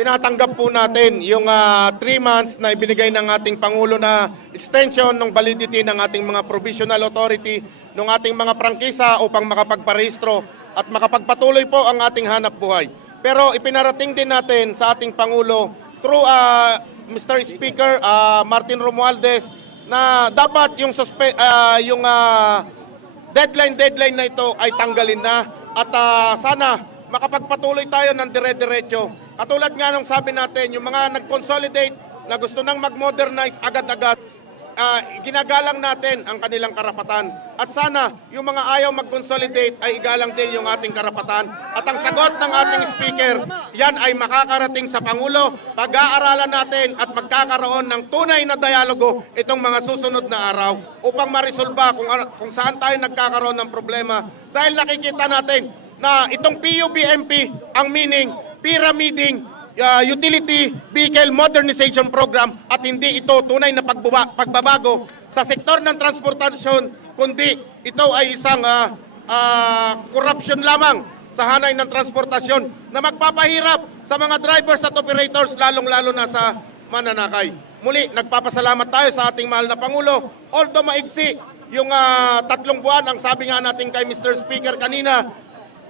tinatanggap po natin yung 3 months na ibinigay ng ating Pangulo na extension ng validity ng ating mga provisional authority ng ating mga prangkisa upang makapagparehistro at makapagpatuloy po ang ating hanap buhay. Pero ipinarating din natin sa ating Pangulo through ah, Mr. Speaker ah, Martin Romualdez na dapat yung suspe- ah, yung ah, deadline deadline na ito ay tanggalin na at ah, sana makapagpatuloy tayo ng dire-diretso. Katulad nga nung sabi natin, yung mga nag-consolidate na gusto nang mag-modernize agad-agad, ah, ginagalang natin ang kanilang karapatan. At sana yung mga ayaw mag-consolidate ay igalang din yung ating karapatan. At ang sagot ng ating speaker, yan ay makakarating sa Pangulo. Pag-aaralan natin at magkakaroon ng tunay na dialogo itong mga susunod na araw upang marisolba kung, ano- kung saan tayo nagkakaroon ng problema. Dahil nakikita natin na itong PUBMP ang meaning pyramiding uh, utility vehicle modernization program at hindi ito tunay na pagbaba, pagbabago sa sektor ng transportasyon kundi ito ay isang ah, ah, corruption lamang sa hanay ng transportasyon na magpapahirap sa mga drivers at operators lalong-lalo na sa mananakay. Muli, nagpapasalamat tayo sa ating mahal na Pangulo. Although maigsi yung ah, tatlong buwan, ang sabi nga natin kay Mr. Speaker kanina,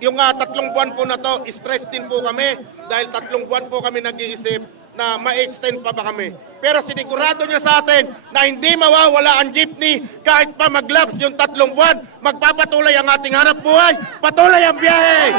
yung ah, tatlong buwan po na to, stress din po kami dahil tatlong buwan po kami nag-iisip na ma-extend pa ba kami. Pero sinigurado niya sa atin na hindi mawawala ang jeepney kahit pa mag-lapse yung tatlong buwan. Magpapatuloy ang ating hanap buhay. Patuloy ang biyahe!